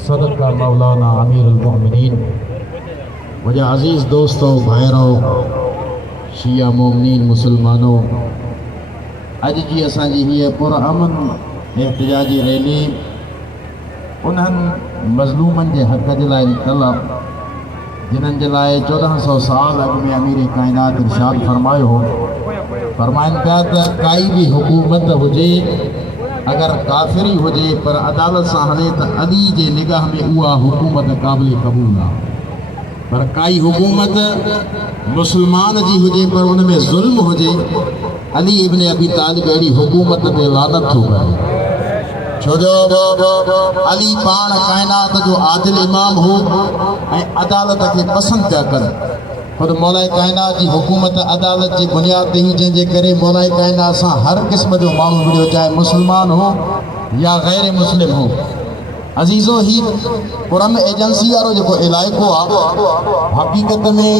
सदका मौलाना अमीरुल मोमिनीन। मुझे अज़ीज़ दोस्तों, भाइरों, शिया मोमिनीन, मुसलमानों, अज जी असांजी हीअ पुरअमन एहतिजाजी रैली उन्हनि मज़लूमनि जे हक़ जे लाइ निकितल आहे जिन्हनि जे लाइ 1400 साल अॻु में अमीर काइनात इरशाद फरमायो हो। फरमाइनि पिया त काई बि हुकूमत हुजे, अगर काफ़िरी हुजे पर अदालत सां हले त अली जे निगाह में उहा हुकूमत क़ाबिल क़बूल आहे। पर काई हुकूमत मुसलमान जी हुजे पर उन में ज़ुल्म हुजे, अली इब्न अबी तालिब अहिड़ी हुकूमत ते लानत थो करे। छो जो अली पाण काइनात जो आदिल इमाम हो ऐं अदालत खे पसंदि पिया कनि। खुद मौला काइनात जी हुकूमत अदालत जी बुनियाद ते ही, जंहिंजे करे मौला काइनात सां हर क़िस्म जो माण्हू विढ़ियो, चाहे मुसलमान हो या गैर मुस्लिम हो। अज़ीज़ो, ही पुरम एजेंसी वारो जेको इलाइक़ो आहे, हक़ीक़त में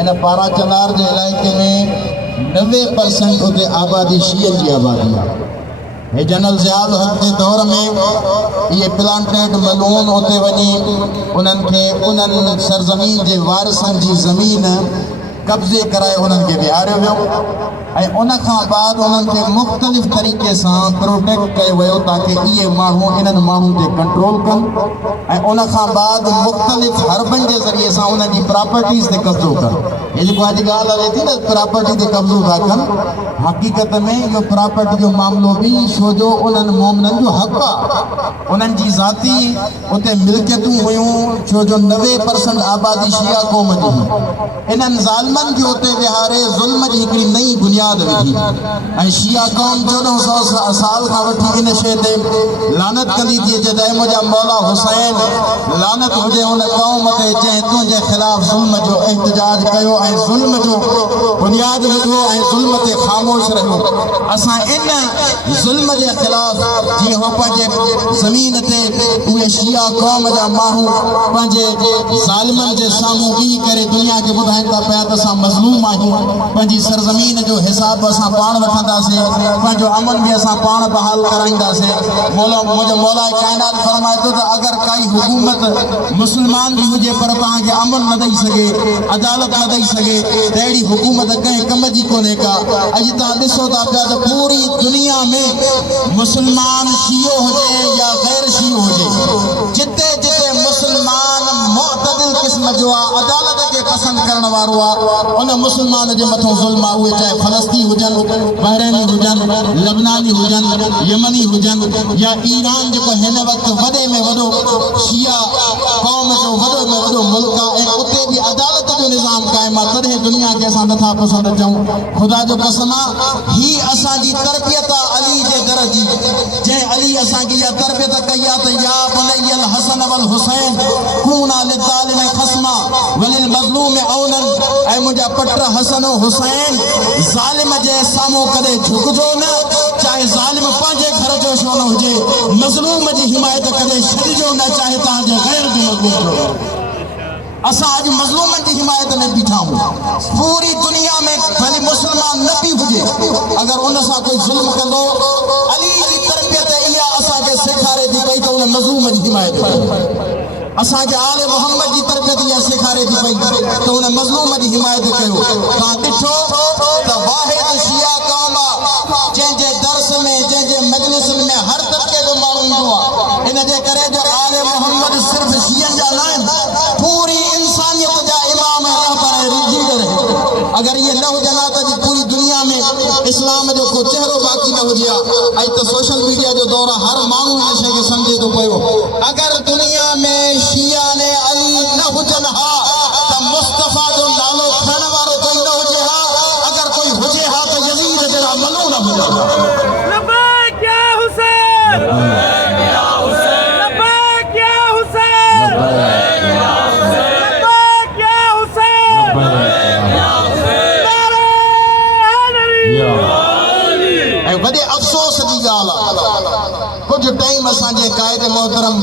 इन पारा चनार जे इलाइक़े में 90% उते आबादी शीअनि जी आबादी आहे। हे जनरल ज़ियाउल हक़ जे दौर में ये प्लांटेड मलून उते वञी उन्हनि खे उन्हनि सरज़मीन जे वारिसनि जी ज़मीन कब्ज़े कराए उन्हनि खे विहारियो वियो ऐं उन खां बाद उन्हनि खे मुख़्तलिफ़ तरीक़े सां प्रोटेक्ट कयो वियो ताकि इहे माण्हू इन्हनि माण्हुनि ते कंट्रोल कनि ऐं उन खां बाद मुख़्तलिफ़ हरबनि जे ज़रिए सां उन्हनि जी प्रॉपर्टीज़ ते कब्ज़ो कनि। हे जेको अॼु ॻाल्हि हले थी न प्रॉपर्टी ते कब्ज़ो था कनि, हक़ीक़त में इहो प्रॉपर्टी जो मामिलो बि छो जो उन्हनि मोमिननि जो हक़ आहे, उन्हनि जी ज़ाती उते मिल्कियतूं हुयूं, छो जो 90% आबादी शिया क़ौम जी हुई। इन्हनि ज़ालिमनि खे उते विहारे ज़ुल्म जी हिकिड़ी नई बुनियाद विधी ऐं शिया क़ौम 1400 साल खां वठी इन शइ ते लानत कंदी थी अचे त मुंहिंजा मौला हुसैन लानत हुजे उन क़ौम ते जंहिं तुंहिंजे ख़िलाफ़ ज़ुल्म जो एहतिजाज कयो ऐं ज़ुल्म जो बुनियाद विधो ऐं ज़ुल्म ते ख़ामोश रहियो। असां इन ज़ुल्म जे ख़िलाफ़ जीअं हो पंहिंजे ज़मीन ते उहे शिया क़ौम जा माण्हू पंहिंजे ज़ालिमनि जे साम्हूं बीह करे दुनिया खे ॿुधाइनि था पिया त असां मज़लूम आहियूं, पंहिंजी सरज़मीन जो हिसाब असां पाण वठंदासीं, पंहिंजो अमन बि असां पाण बहाल कराईंदासीं। मुंहिंजो मौला काइनात फरमाए थो त अगरि काई हुकूमत मुस्लमान बि हुजे पर तव्हांखे अमन न ॾेई सघे, अदालत न ॾेई सघे, त अहिड़ी हुकूमत कंहिं कम जी कोन्हे का। अॼु तव्हां ॾिसो था पिया त पूरी दुनिया में मुसलमान शियो हुजे या गैर शियो हुजे, जिते जिते मुसलमान मुअतदिल क़िस्म जो आहे, अदालत खे पसंदि करण वारो आहे, उन मुसलमान जे मथां ज़ुल्म आहे। उहे चाहे फ़लस्तीन हुजनि, बहरैनी हुजनि, लबनानी हुजनि, यमनी हुजनि या ईरान जेको हिन वक़्तु वॾे में वॾो शिया क़ौम जो वॾो में वॾो मुल्क आहे ऐं उते बि अदालत जो निज़ाम क़ाइमु आहे। तॾहिं दुनिया खे असां नथा पसंदि अचूं। ख़ुदा जो कसम आहे, ही असांजी तरबियत आहे अली जे दर जी। जंहिं अली असांखे इहा तरबियत कई आहे त या बुनय्यल हसन वल हुसैन कूना लिज़ालिम ख़स्मा वलिल मज़लूम औनन, ऐं मुंहिंजा पुट हसन हुसैन ज़ालिम जे साम्हूं कॾहिं झुकजो न, चाहे ज़ालिम पंहिंजे घर जो छो न हुजे, मज़लूम जी हिमायत कॾहिं छॾिजो न, चाहे तव्हांजे गैर जो मज़लूम हो। असां अॼु मज़लूमनि जी हिमायत में बीठा आहियूं। पूरी दुनिया में भले मुसलमान न बि हुजे, अगरि उन सां कोई ज़ुल्म कंदो, अली जी तरबियत इहा असांखे सेखारे थी पई त उन मज़लूम जी हिमायत कयो। असांखे आले मोहम्मद जी तरबियत इहा सेखारे थी पई त उन मज़लूम जी हिमायत कयो। तव्हां ॾिठो त वाहिद शिया क़ौम आहे जंहिंजे दर्स में, जंहिंजे मजलिसनि में हर तबके जो माण्हू ईंदो आहे। इन जे करे जो आले मोहम्मद सिर्फ़ु शियनि जा न आहिनि, पूरी इंसानियत जा इमाम ऐं रहबर ऐं लीडर आहिनि। अगरि इहे न हुजनि हा त पूरी दुनिया में इस्लाम जो को चहिरो बाक़ी न हुजे हा। ऐं त सोशल मीडिया जो दौर आहे, हर माण्हू इन शइ खे सम्झे थो पियो। अगरि दुनिया में शिया ने अली न हुजनि हा त मुस्तफ़ा जो नालो खणण वारो कोई न हुजे हा। अगरि कोई हुजे हा त यज़ीद जहिड़ा मलू न हुजनि। लब्बैक या हुसैन, लब्बैक या हुसैन, लब्बैक या हुसैन, लब्बैक या हुसैन, लब्बैक या हुसैन, लब्बैक या हुसैन, नारे अली। ऐं वॾे अफ़सोस जी ॻाल्हि आहे, कुझु टाइम असांजे क़ाइद मोहतरम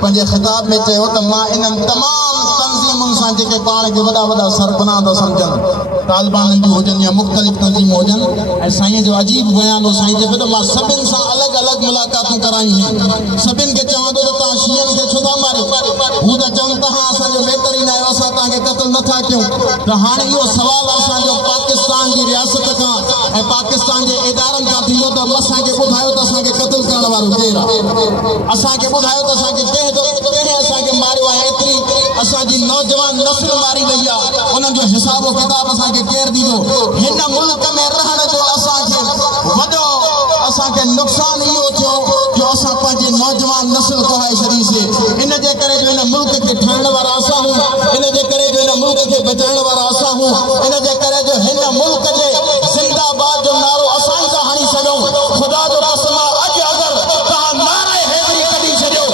पंहिंजे ख़िताब में चयो त मां इन्हनि तमामु तंज़ीमुनि सां जेके पाण खे वॾा वॾा सरपनाह था सम्झनि, तालिबाननि जूं हुजनि या मुख़्तलिफ़ तंज़ीमूं हुजनि, ऐं साईं जो अजीब बयान हो। साईं चए थो त मां सभिनि सां अलॻि अलॻि मुलाक़ातूं करायूं आहिनि, सभिनि खे चवां थो त हू त चवनि तव्हां असांजो बहितरीन आहियो असां तव्हांखे क़त्ल नथा कयूं त हाणे इहो सुवाल असांजो पाकिस्तान जी रियासत खां ऐं पाकिस्तान जे इदारनि खां थींदो त असांखे ॿुधायो त असांखे क़त्ल करण वारो केरु आहे असांखे ॿुधायो त असांखे कंहिं असांखे मारियो आहे एतिरी असांजी नौजवान नस्ल मारी वई आहे उन्हनि जो हिसाबो किताब असांखे केरु ॾींदो हिन मुल्क में रहण जो असांखे वॾो असांखे नुक़सान इहो थियो जो असां पंहिंजे नौजवान नस्ल खोहाए छॾीसीं इन जे करे जो हिन मुल्क खे ठाहिण वारा असां हूं इन जे करे जो हिन मुल्क खे बचाइण वारा असां हूं इन जे करे जो हिन मुल्क जे ज़िंदाबाद जो नारो असां ई था हणी सघूं ख़ुदा जो कसम अॼु अगरि तव्हां नारे हैदरी कढी छॾियो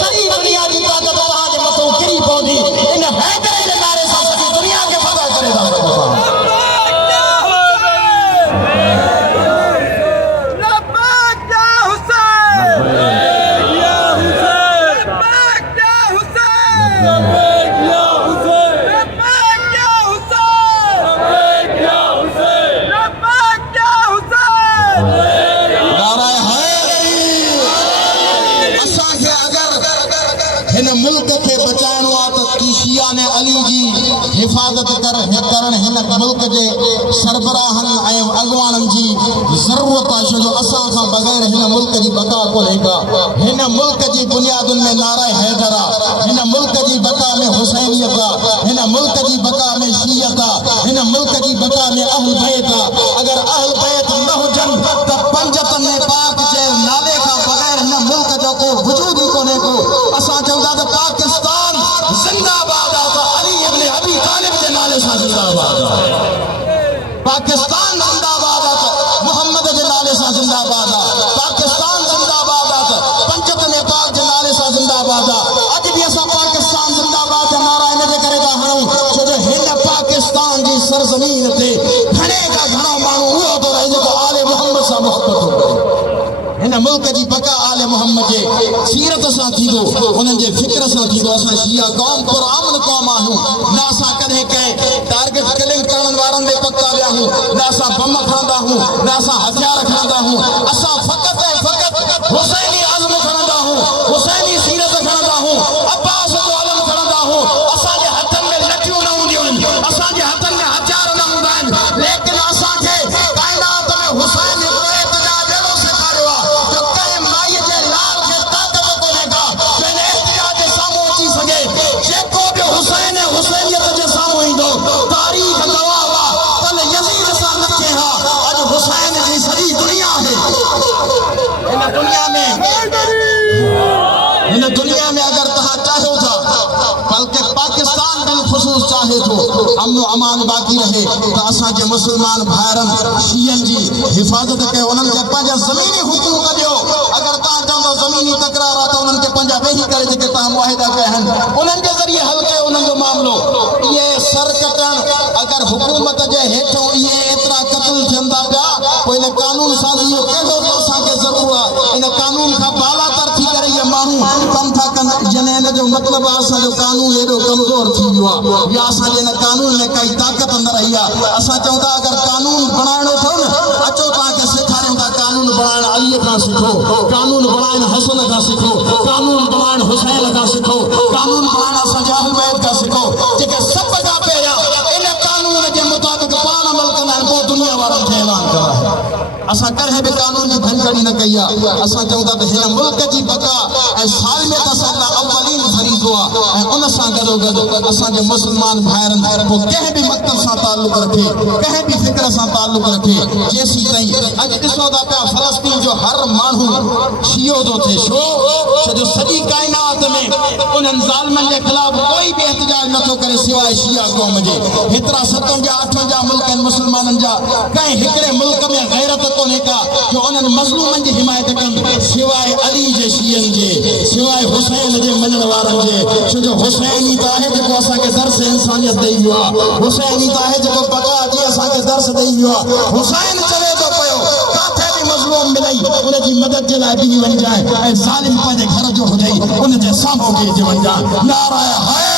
सॼी दुनिया जी ताक़त तव्हांजे मथां किरी पवंदी इन हैदरी जे नारे सां सॼी दुनिया खे फतह करे था सघूं हिफ़ाज़त करण हिन मुल्क जे सरबराहनि ऐं अॻवाननि जी ज़रूरत आहे छो जो असां खां बग़ैर हिन मुल्क जी बका कोन्हे का हिन मुल्क जी बुनियादुनि में नारा हैदर आहे हिन मुल्क जी बका में हुसैनियत आहे हिन मुल्क जी बका में शीयत आहे हिन मुल्क जी बका में अहल बैत आहे अगरि अहल बैत न हुजनि त पंजतन में पाक जे नाले खां बग़ैर हिन मुल्क जो को वजूद ई कोन्हे को असां चवंदा त पाकिस्तान ज़िंदाबाद आहे त अली इब्न अबी तालिब जे नाले सां ज़िंदाबाद आहे पाकिस्तान ज़िंदाबाद आहे त मोहम्मद जे नाले सां ज़िंदाबाद आहे पाकिस्तान ज़िंदाबाद आहे त पंजतन पाक जे नाले सां ज़िंदाबाद आहे अॼु बि असां पाकिस्तान ज़िंदाबाद जा नारा इन जे करे था हणूं छो जो हिन पाकिस्तान जी सरज़मीन ते घणे खां घणो माण्हू उहो थो रहे जेको आले मोहम्मद सां मोहबत थो करे हिन मुल्क जी बका आले मोहम्मद जे सीरत सां थींदो उन्हनि जे फ़िक्र सां थींदो असां शिया क़ौम पुरअमन क़ौम आहियूं न असां कॾहिं कंहिं टारगेट किलिंग करण वारनि में पका विया आहियूं न असां बम खणंदा आहियूं न असां हथियार खणंदा आहियूं असां फ़क़ति ऐं फ़क़ति हुसैनी आज़म खणंदा आहियूं हुसैनी सीरत खणंदा आहियूं अब्बास जो आलम खणंदा आहियूं असांजे हथनि में लठियूं न हूंदियूं आहिनि असांजे हथनि में हथियार न हूंदा आहिनि लेकिन असांखे काइनात में हुसैन दुनिया में अगर तहां चाहो था बल्कि पाकिस्तान बिलखुसूस चाहे तो अमन अमान बाक़ी रहे तो असांजे मुसलमान भाइरनि शियनि जी हिफ़ाज़त कयो उन्हनि खे पंहिंजा ज़मीनी हुकूक ॾियो अगरि तव्हां चवंदो ज़मीनी तकरार आहे त उन्हनि खे पंहिंजा वेही करे जेके तव्हां मुआहिदा कया आहिनि उन्हनि जे ज़रिए हल कयो उन्हनि जो मामिलो इहे सर कटण अगरि हुकूमत जे हेठों इहे एतिरा क़त्ल थियनि था पिया पोइ इन कानून साज़ी जो कहिड़ो असांखे ज़रूरत आहे इन कानून खां बालातर थी करे इहे माण्हू कमु था कनि जॾहिं हिन जो मतिलबु आहे असांजो कानून एॾो कमज़ोर थी वियो आहे या असांजे हिन कानून में काई ताक़त न रही आहे असां चऊं था अगरि कानून बणाइणो अथव न अचो तव्हांखे सेखारियूं था कानून बणाइण अलीअ खां सिखो कानून बणाइण हसन खां सिखो कानून बणाइण हुसैन खां सिखो कानून बणाइण असांजे अहल बैत खां सिखो जेके सभ खां पहिरियां इन कानून जे मुताबिक़ पाण अमल कंदा आहिनि पोइ दुनिया वारनि खे ऐलान कंदा असां कॾहिं बि कानून जी भंगड़ी न कई आहे असां चऊं था त हिन मुल्क जी बका ऐं सालमियत असांजा अवलीन फरीज़ो आहे ऐं उन सां गॾोगॾु असांजे मुस्लमान भाइरनि पोइ कंहिं बि मक़सद सां ताल्लुक़ रखे कंहिं बि फ़िक्र सां ताल्लुक़ रखे जेसीं ताईं अॼु ॾिसो था पिया फ़लस्तीन जो हर माण्हू शियो थो थिए छो जो सॼी काइनात में उन्हनि ज़ालिमनि जे ख़िलाफ़ कोई बि एहतजाज नथो करे सवाइ शिया क़ौम जे हेतिरा 57 मुल्क आहिनि मुस्लमाननि जा कंहिं हिकिड़े मुल्क में गैरत कोन्हे का जो उन्हनि मज़लूमनि जी हिमायत कनि सवाइ अली जे शियनि जे सवाइ हुसैन जे मञण वारनि जे छो जो हुसैन ई त आहे जेको असांखे दर्स इंसानियत ॾेई वियो आहे हुसैन ई त आहे जेको बका जी असांखे दर्स ॾेई वियो आहे हुसैन चवे थो पियो किथे बि मज़लूम मिलई उनजी मदद जे लाइ बीह वञिजांइ ऐं ज़ालिम पंहिंजे घर जो हुजई उन जे साम्हूं बीह वञिजांइ नारा है